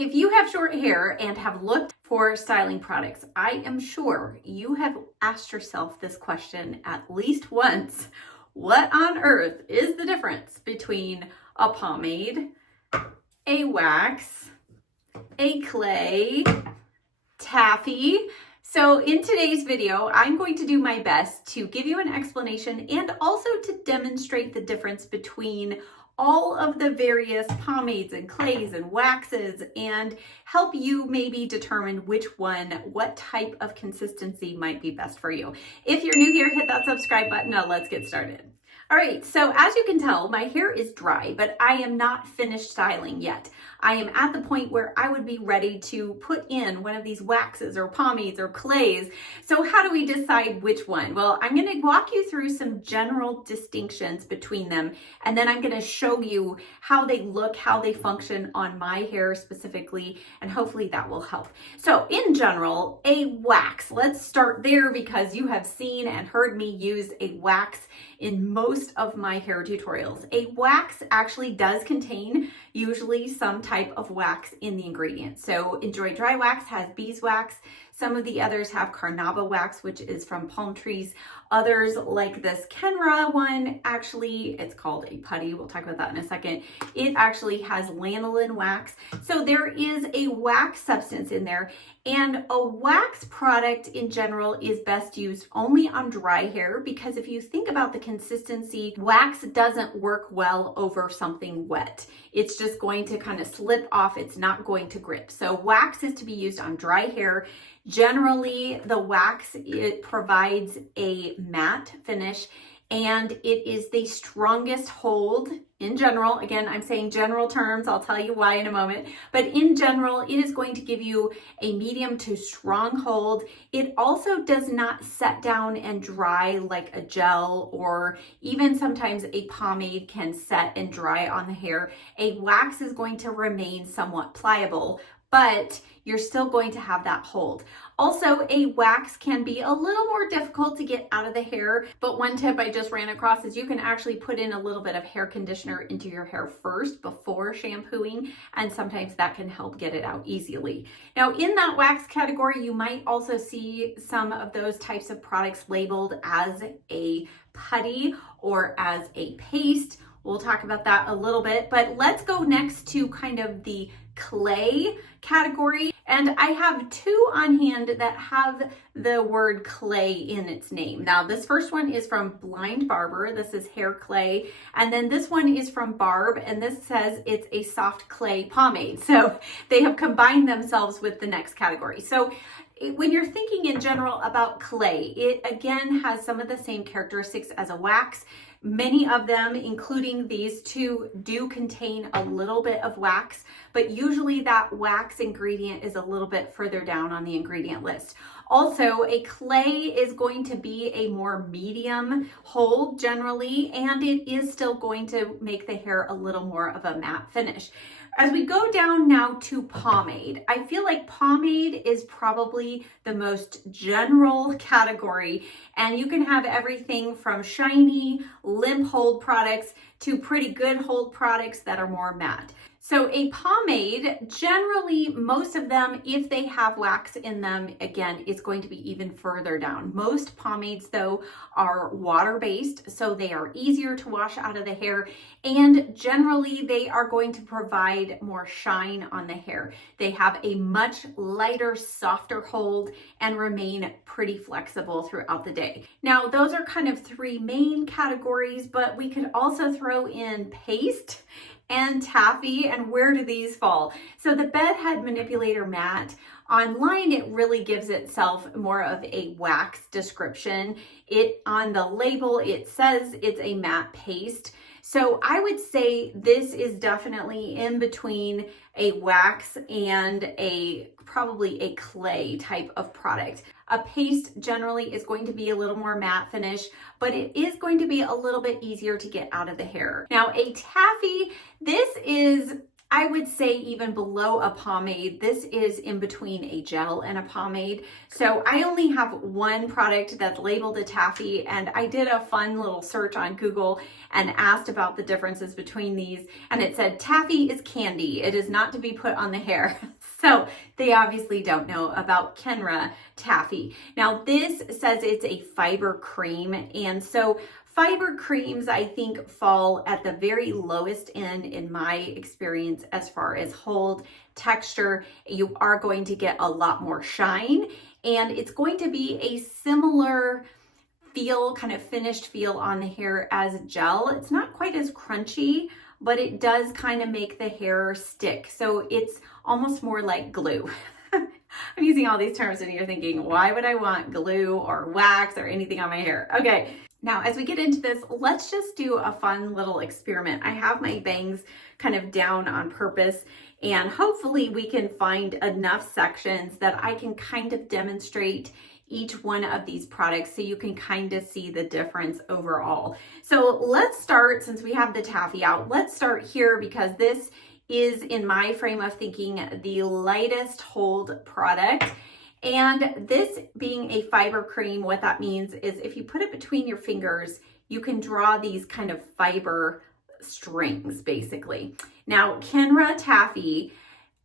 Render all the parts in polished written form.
If you have short hair and have looked for styling products, I am sure you have asked yourself this question at least once. What on earth is the difference between a pomade, a wax, a clay, taffy? So in today's video, I'm going to do my best to give you an explanation and also to demonstrate the difference between all of the various pomades and clays and waxes and help you maybe determine what type of consistency might be best for you. If you're new here, hit that subscribe button. Now let's get started. All right, so as you can tell, my hair is dry, but I am not finished styling yet. I am at the point where I would be ready to put in one of these waxes or pomades or clays. So how do we decide which one? Well, I'm gonna walk you through some general distinctions between them, and then I'm gonna show you how they look, how they function on my hair specifically, and hopefully that will help. So in general, a wax, let's start there because you have seen and heard me use a wax in most of my hair tutorials. A wax actually does contain usually some type of wax in the ingredient. So Enjoy Dry Wax has beeswax. Some of the others have carnauba wax, which is from palm trees. Others, like this Kenra one, actually, it's called a putty. We'll talk about that in a second. It actually has lanolin wax. So there is a wax substance in there. And a wax product in general is best used only on dry hair because if you think about the consistency, wax doesn't work well over something wet. It's just going to kind of slip off. It's not going to grip. So wax is to be used on dry hair. Generally, the wax, it provides a matte finish and it is the strongest hold in general. Again, I'm saying general terms. I'll tell you why in a moment. But in general, it is going to give you a medium to strong hold. It also does not set down and dry like a gel, or even sometimes a pomade can set and dry on the hair. A wax is going to remain somewhat pliable, but you're still going to have that hold. Also, a wax can be a little more difficult to get out of the hair, but one tip I just ran across is you can actually put in a little bit of hair conditioner into your hair first before shampooing, and sometimes that can help get it out easily. Now, in that wax category, you might also see some of those types of products labeled as a putty or as a paste. We'll talk about that a little bit, but let's go next to kind of the clay category. And I have two on hand that have the word clay in its name. Now, this first one is from Blind Barber. This is hair clay. And then this one is from Barb, and this says it's a soft clay pomade. So they have combined themselves with the next category. So when you're thinking in general about clay, it again has some of the same characteristics as a wax. Many of them, including these two, do contain a little bit of wax, but usually that wax ingredient is a little bit further down on the ingredient list. Also, a clay is going to be a more medium hold generally, and it is still going to make the hair a little more of a matte finish. As we go down now to pomade, I feel like pomade is probably the most general category, and you can have everything from shiny, limp hold products to pretty good hold products that are more matte. So a pomade, generally, most of them, if they have wax in them, again, it's going to be even further down. Most pomades, though, are water-based, so they are easier to wash out of the hair, and generally, they are going to provide more shine on the hair. They have a much lighter, softer hold and remain pretty flexible throughout the day. Now, those are kind of three main categories, but we could also throw in paste and taffy. And where do these fall? So the bedhead manipulator mat, online it really gives itself more of a wax description. On the label it says it's a matte paste. So I would say this is definitely in between a wax and probably a clay type of product. A paste generally is going to be a little more matte finish, but it is going to be a little bit easier to get out of the hair. Now, a taffy, this is I would say even below a pomade. This is in between a gel and a pomade. So I only have one product that's labeled a taffy, and I did a fun little search on Google and asked about the differences between these, and it said taffy is candy. It is not to be put on the hair. So they obviously don't know about Kenra taffy. Now this says it's a fiber cream, and so fiber creams, I think, fall at the very lowest end in my experience as far as hold, texture. You are going to get a lot more shine, and it's going to be a similar feel, kind of finished feel on the hair as gel. It's not quite as crunchy, but it does kind of make the hair stick. So it's almost more like glue. I'm using all these terms and you're thinking, why would I want glue or wax or anything on my hair? Okay. Now, as we get into this, let's just do a fun little experiment. I have my bangs kind of down on purpose, and hopefully we can find enough sections that I can kind of demonstrate each one of these products so you can kind of see the difference overall. So let's start, since we have the taffy out, let's start here because this is, in my frame of thinking, the lightest hold product. And this being a fiber cream, what that means is if you put it between your fingers, you can draw these kind of fiber strings, basically. Now, Kenra taffy,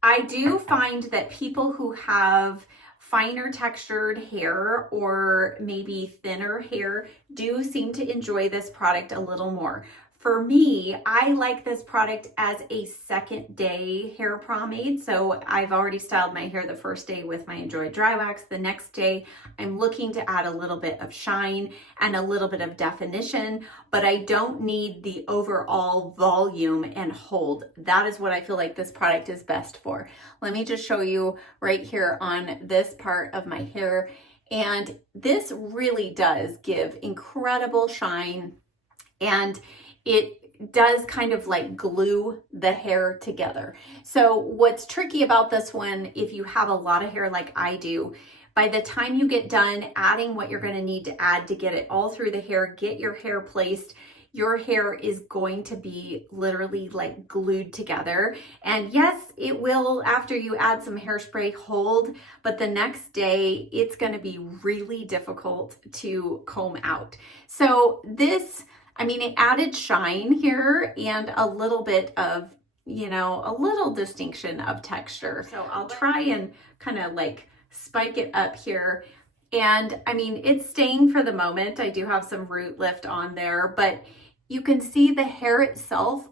I do find that people who have finer textured hair or maybe thinner hair do seem to enjoy this product a little more. For me, I like this product as a second day hair pomade. So I've already styled my hair the first day with my Enjoy Dry Wax. The next day, I'm looking to add a little bit of shine and a little bit of definition, but I don't need the overall volume and hold. That is what I feel like this product is best for. Let me just show you right here on this part of my hair. And this really does give incredible shine, and it does kind of like glue the hair together. So what's tricky about this one, if you have a lot of hair like I do, by the time you get done adding what you're going to need to add to get it all through the hair, get your hair placed, your hair is going to be literally like glued together. And yes, it will, after you add some hairspray, hold, but the next day it's going to be really difficult to comb out. So this, I mean, it added shine here and a little bit of, you know, a little distinction of texture. So I'll try and kind of like spike it up here. And I mean, it's staying for the moment. I do have some root lift on there, but you can see the hair itself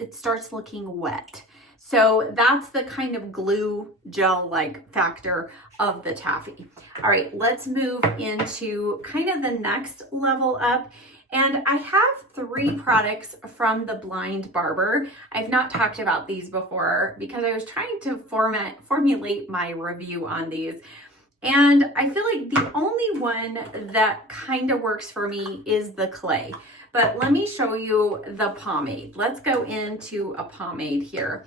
it starts looking wet. So that's the kind of glue gel-like factor of the taffy. All right, let's move into kind of the next level up. And I have 3 products from the Blind Barber. I've not talked about these before because I was trying to formulate my review on these. And I feel like the only one that kind of works for me is the clay. But let me show you the pomade. Let's go into a pomade here.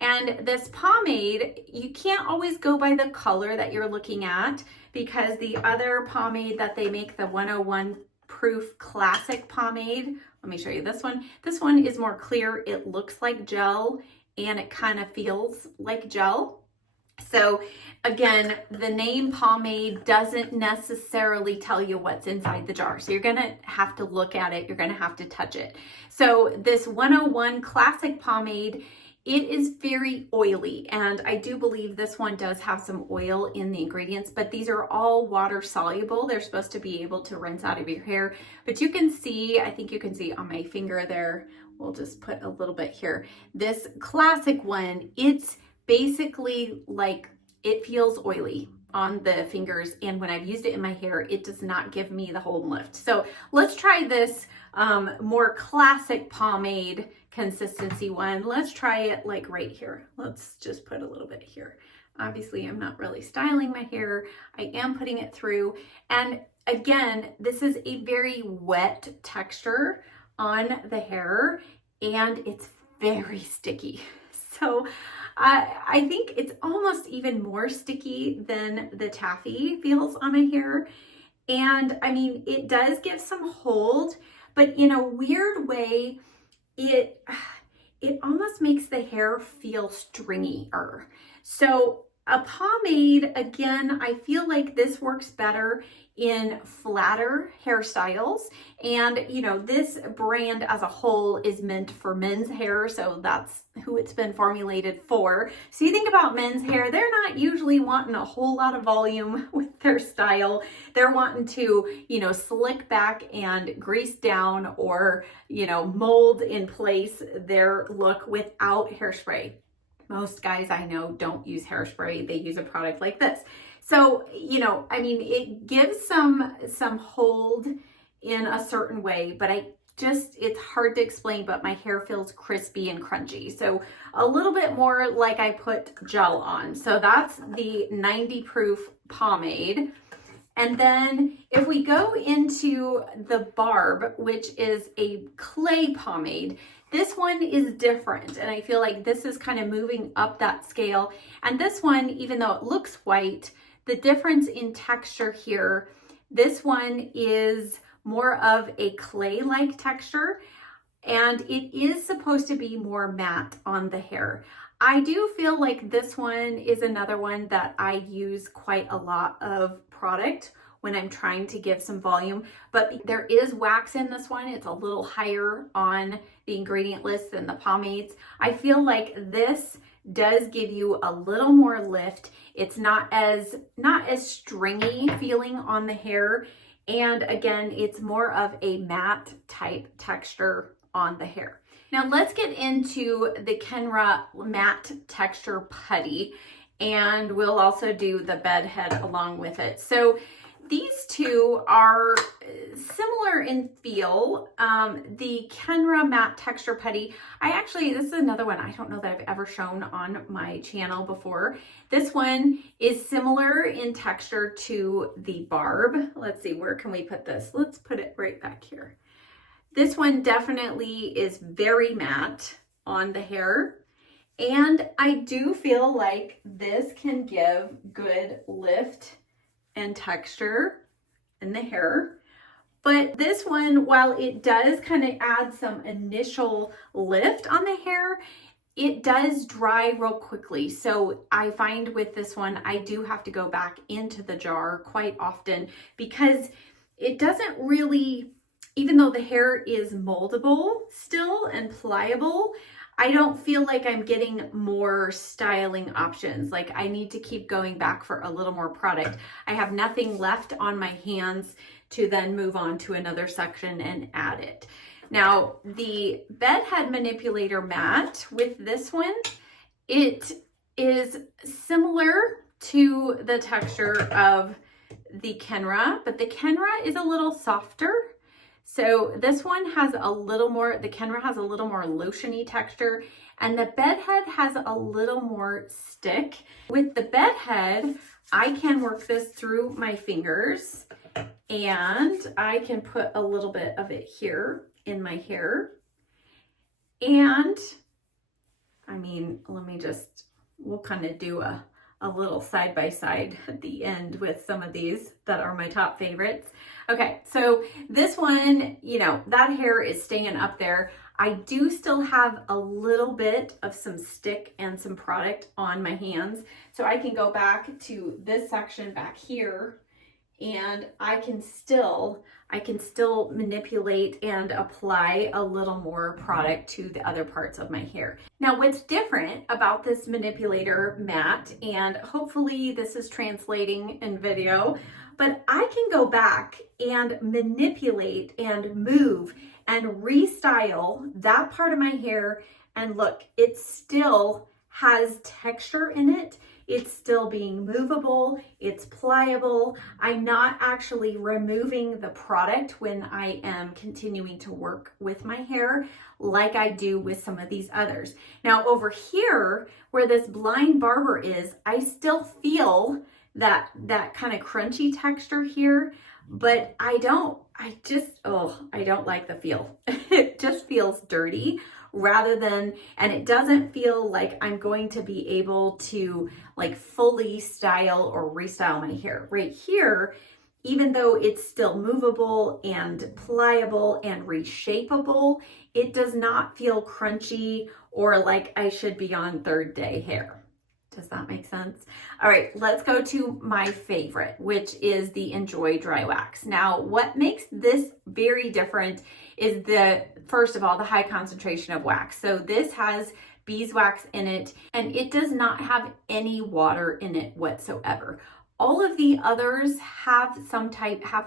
And this pomade, you can't always go by the color that you're looking at, because the other pomade that they make, the 101 Proof Classic pomade, let me show you this one. This one is more clear. It looks like gel and it kind of feels like gel. So again, the name pomade doesn't necessarily tell you what's inside the jar. So you're gonna have to look at it. You're gonna have to touch it. So this 101 Classic pomade, it is very oily, and I do believe this one does have some oil in the ingredients, but these are all water soluble. They're supposed to be able to rinse out of your hair, but you can see, I think you can see on my finger there, we'll just put a little bit here. This classic one, it's basically like, it feels oily on the fingers, and when I've used it in my hair, it does not give me the hold and lift. So let's try this more classic pomade consistency one. Let's try it like right here. Let's just put a little bit here. Obviously, I'm not really styling my hair. I am putting it through. And again, this is a very wet texture on the hair, and it's very sticky. So I think it's almost even more sticky than the taffy feels on my hair. And I mean, it does give some hold, but in a weird way, it almost makes the hair feel stringier. So a pomade, again, I feel like this works better in flatter hairstyles. And you know, this brand as a whole is meant for men's hair, so that's who it's been formulated for. So you think about men's hair, they're not usually wanting a whole lot of volume with their style. They're wanting to, you know, slick back and grease down, or, you know, mold in place their look without hairspray. Most guys I know don't use hairspray. They use a product like this. So, you know, I mean, it gives some hold in a certain way, but it's hard to explain, but my hair feels crispy and crunchy. So a little bit more like I put gel on. So that's the 90 proof pomade. And then if we go into the Barb, which is a clay pomade, this one is different. And I feel like this is kind of moving up that scale. And this one, even though it looks white, the difference in texture here, this one is more of a clay-like texture, and it is supposed to be more matte on the hair. I do feel like this one is another one that I use quite a lot of product when I'm trying to give some volume, but there is wax in this one. It's a little higher on the ingredient list than the pomades. I feel like this does give you a little more lift. It's not as stringy feeling on the hair. And again, it's more of a matte type texture on the hair. Now let's get into the Kenra matte texture putty, and we'll also do the bed head along with it. So these two are similar in feel. The Kenra matte texture putty, this is another one I don't know that I've ever shown on my channel before. This one is similar in texture to the Barb. Let's see, where can we put this? Let's put it right back here. This one definitely is very matte on the hair. And I do feel like this can give good lift and texture in the hair. But this one, while it does kind of add some initial lift on the hair, it does dry real quickly. So I find with this one, I do have to go back into the jar quite often, because it doesn't really, even though the hair is moldable still and pliable, I don't feel like I'm getting more styling options. Like I need to keep going back for a little more product. I have nothing left on my hands to then move on to another section and add it. Now the bedhead manipulator mat with this one, it is similar to the texture of the Kenra, but the Kenra is a little softer. So this one has a little more, the Kenra has a little more lotiony texture, and the bedhead has a little more stick. With the bedhead, I can work this through my fingers, and I can put a little bit of it here in my hair. And I mean, we'll kind of do a little side by side at the end with some of these that are my top favorites. Okay, so this one, you know, that hair is staying up there. I do still have a little bit of some stick and some product on my hands. So I can go back to this section back here, and I can still manipulate and apply a little more product to the other parts of my hair. Now, what's different about this manipulator mat, and hopefully this is translating in video, but I can go back and manipulate and move and restyle that part of my hair, and look, it still has texture in it. It's still being movable, it's pliable. I'm not actually removing the product when I am continuing to work with my hair like I do with some of these others. Now over here, where this blind barber is, I still feel that kind of crunchy texture here, but I don't like the feel. It just feels dirty rather than, and it doesn't feel like I'm going to be able to like fully style or restyle my hair. Right here, even though it's still movable and pliable and reshapeable, it does not feel crunchy or like I should be on third day hair. Does that make sense? All right, let's go to my favorite, which is the Enjoy Dry Wax. Now, what makes this very different is first of all, the high concentration of wax. So this has beeswax in it, and it does not have any water in it whatsoever. All of the others have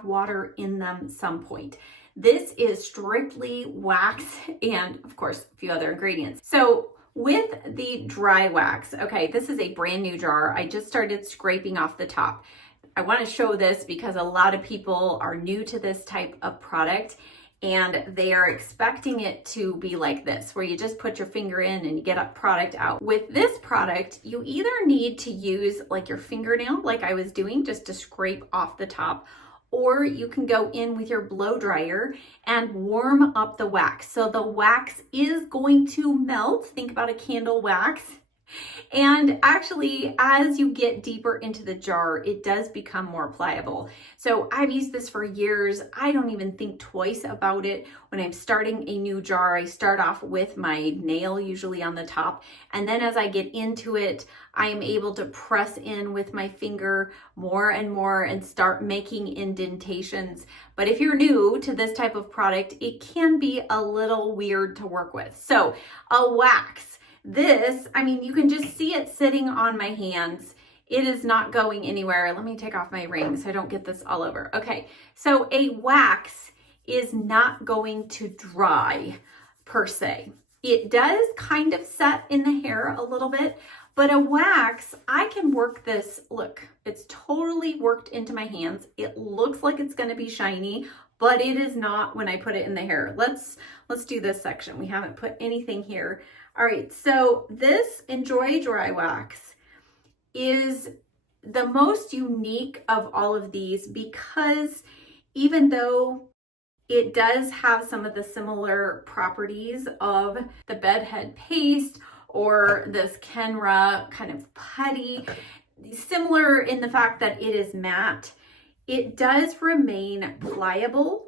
water in them some point. This is strictly wax and of course a few other ingredients. So with the dry wax, okay, this is a brand new jar. I just started scraping off the top. I want to show this because a lot of people are new to this type of product and they are expecting it to be like this, where you just put your finger in and you get a product out. With this product, you either need to use like your fingernail, like I was doing, just to scrape off the top, or you can go in with your blow dryer and warm up the wax. So the wax is going to melt. Think about a candle wax. And actually, as you get deeper into the jar, it does become more pliable. So I've used this for years. I don't even think twice about it. When I'm starting a new jar, I start off with my nail, usually on the top. And then as I get into it, I am able to press in with my finger more and more and start making indentations. But if you're new to this type of product, it can be a little weird to work with. So a wax. This, I mean, you can just see it sitting on my hands. It is not going anywhere. Let me take off my ring so I don't get this all over. Okay, so a wax is not going to dry per se. It does kind of set in the hair a little bit, but a wax, I can work this. Look, it's totally worked into my hands. It looks like it's going to be shiny, but it is not when I put it in the hair. Let's do this section. We haven't put anything here. All right, so this Enjoy Dry Wax is the most unique of all of these because even though it does have some of the similar properties of the bedhead paste or this Kenra kind of putty, similar in the fact that it is matte, it does remain pliable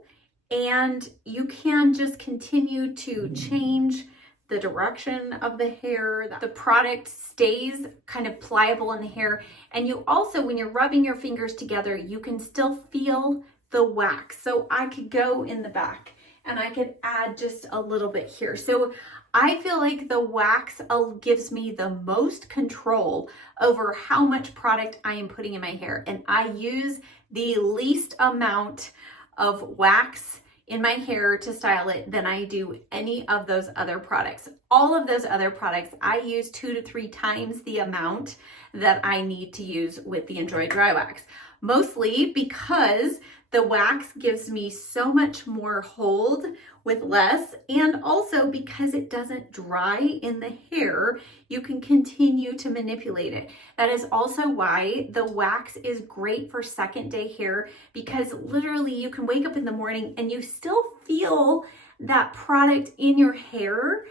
and you can just continue to change the direction of the hair. The product stays kind of pliable in the hair. And you also, when you're rubbing your fingers together, you can still feel the wax. So I could go in the back and I could add just a little bit here. So I feel like the wax gives me the most control over how much product I am putting in my hair. And I use the least amount of wax in my hair to style it than I do any of those other products. All of those other products, I use 2 to 3 times the amount that I need to use with the Enjoy Dry Wax. Mostly because the wax gives me so much more hold with less, and also because it doesn't dry in the hair, you can continue to manipulate it. That is also why the wax is great for second day hair, because literally you can wake up in the morning and you still feel that product in your hair.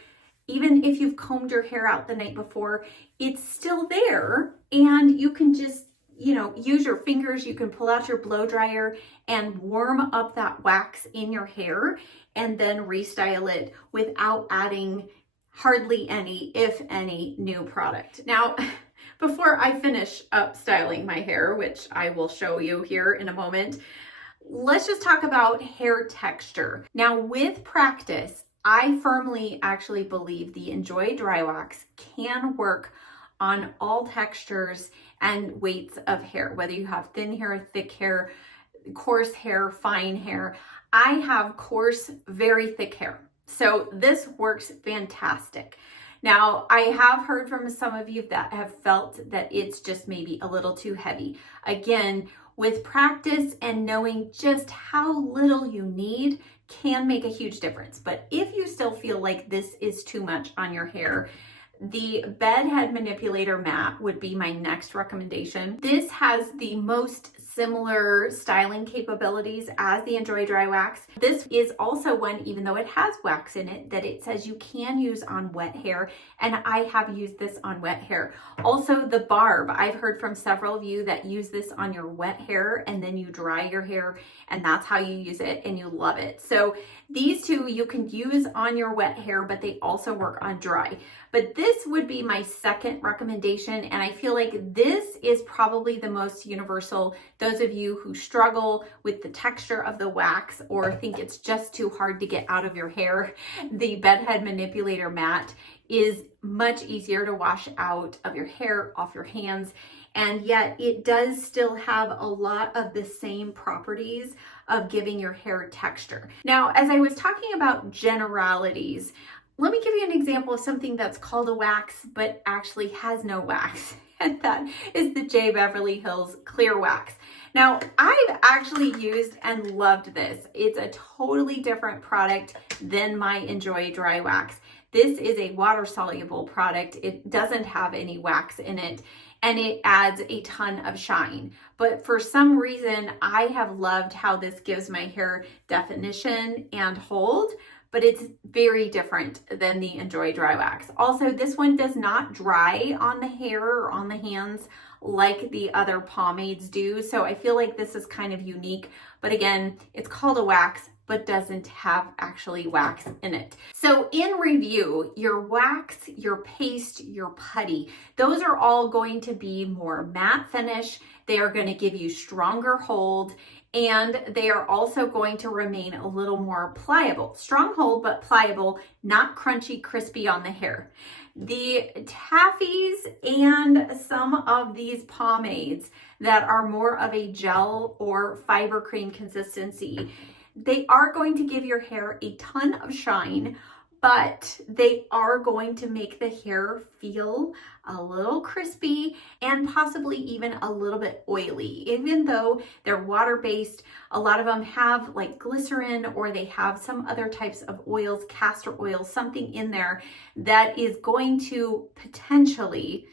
Even if you've combed your hair out the night before, it's still there, and you can just use your fingers. You can pull out your blow dryer and warm up that wax in your hair and then restyle it without adding hardly any, if any, new product. Now, before I finish up styling my hair, which I will show you here in a moment, let's just talk about hair texture. Now, with practice, I firmly actually believe the Enjoy Dry Wax can work on all textures and weights of hair, whether you have thin hair, thick hair, coarse hair, fine hair. I have coarse, very thick hair, so this works fantastic. Now, I have heard from some of you that have felt that it's just maybe a little too heavy. Again, with practice and knowing just how little you need can make a huge difference. But if you still feel like this is too much on your hair, The Bed Head Manipulator Mat would be my next recommendation. This has the most similar styling capabilities as the Enjoy Dry Wax. This is also one, even though it has wax in it, that it says you can use on wet hair, and I have used this on wet hair. Also the barb, I've heard from several of you that use this on your wet hair and then you dry your hair and that's how you use it and you love it. So these two you can use on your wet hair, but they also work on dry. But this would be my second recommendation, and I feel like this is probably the most universal. Those of you who struggle with the texture of the wax or think it's just too hard to get out of your hair, the Bed Head Manipulator Mat is much easier to wash out of your hair, off your hands, and yet it does still have a lot of the same properties of giving your hair texture. Now, as I was talking about generalities, let me give you an example of something that's called a wax, but actually has no wax, and that is the J. Beverly Hills Clear Wax. Now, I've actually used and loved this. It's a totally different product than my Enjoy Dry Wax. This is a water-soluble product. It doesn't have any wax in it, and it adds a ton of shine. But for some reason, I have loved how this gives my hair definition and hold, but it's very different than the Enjoy Dry Wax. Also, this one does not dry on the hair or on the hands like the other pomades do. So I feel like this is kind of unique, but again, it's called a wax, but doesn't have actually wax in it. So in review, your wax, your paste, your putty, those are all going to be more matte finish. They are going to give you stronger hold, and they are also going to remain a little more pliable. Strong hold, but pliable, not crunchy, crispy on the hair. The taffies and some of these pomades that are more of a gel or fiber cream consistency, they are going to give your hair a ton of shine, but they are going to make the hair feel a little crispy and possibly even a little bit oily. Even though they're water-based, a lot of them have like glycerin, or they have some other types of oils, castor oil, something in there that is going to potentially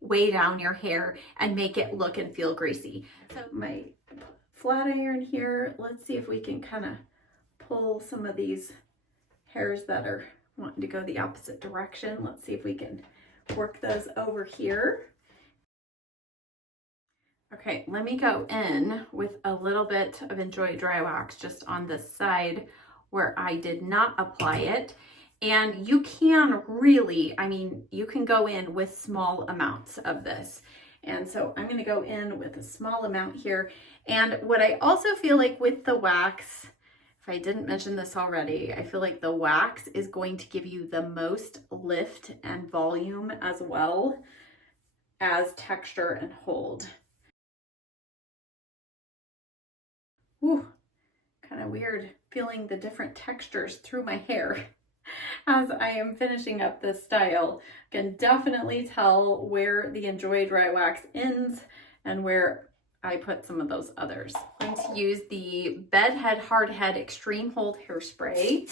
weigh down your hair and make it look and feel greasy. So my flat iron here, let's see if we can kind of pull some of these hairs that are wanting to go the opposite direction. Let's see if we can work those over here. Okay, let me go in with a little bit of Enjoy Dry Wax just on this side where I did not apply it. And you can really, I mean, you can go in with small amounts of this. And so I'm gonna go in with a small amount here. And what I also feel like with the wax, if I didn't mention this already, I feel like the wax is going to give you the most lift and volume as well as texture and hold. Whew, kind of weird feeling the different textures through my hair as I am finishing up this style. I can definitely tell where the Enjoy Dry Wax ends and where I put some of those others. I'm going to use the Bed Head Hard Head Extreme Hold Hairspray.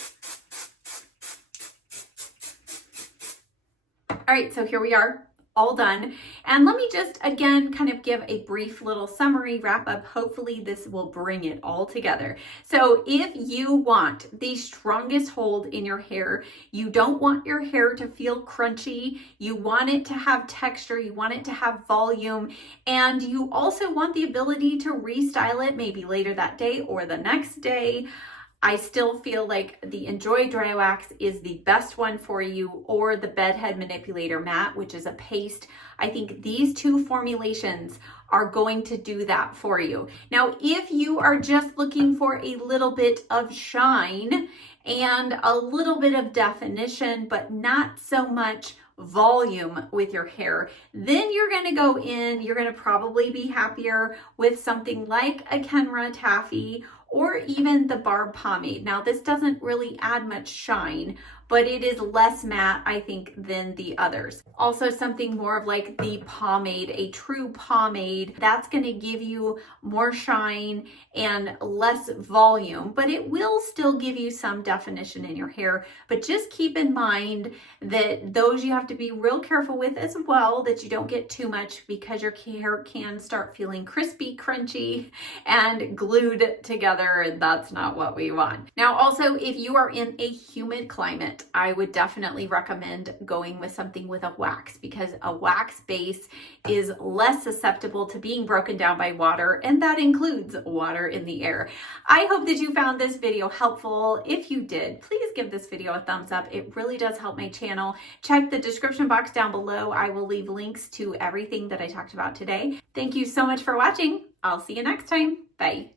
All right, so here we are, all done. And let me just, again, kind of give a brief little summary wrap up. Hopefully this will bring it all together. So if you want the strongest hold in your hair, you don't want your hair to feel crunchy, you want it to have texture, you want it to have volume, and you also want the ability to restyle it maybe later that day or the next day, I still feel like the Enjoy Dry Wax is the best one for you, or the Bed Head Manipulator Mat, which is a paste. I think these two formulations are going to do that for you. Now, if you are just looking for a little bit of shine and a little bit of definition, but not so much volume with your hair, then you're going to go in, you're going to probably be happier with something like a Kenra Taffy or even the Barb Pomade. Now, this doesn't really add much shine, but it is less matte, I think, than the others. Also, something more of like the pomade, a true pomade, that's going to give you more shine and less volume, but it will still give you some definition in your hair. But just keep in mind that those you have to be real careful with as well, that you don't get too much, because your hair can start feeling crispy, crunchy, and glued together, and that's not what we want. Now, also, if you are in a humid climate, I would definitely recommend going with something with a wax, because a wax base is less susceptible to being broken down by water, and that includes water in the air. I hope that you found this video helpful. If you did, please give this video a thumbs up. It really does help my channel. Check the description box down below. I will leave links to everything that I talked about today. Thank you so much for watching. I'll see you next time. Bye.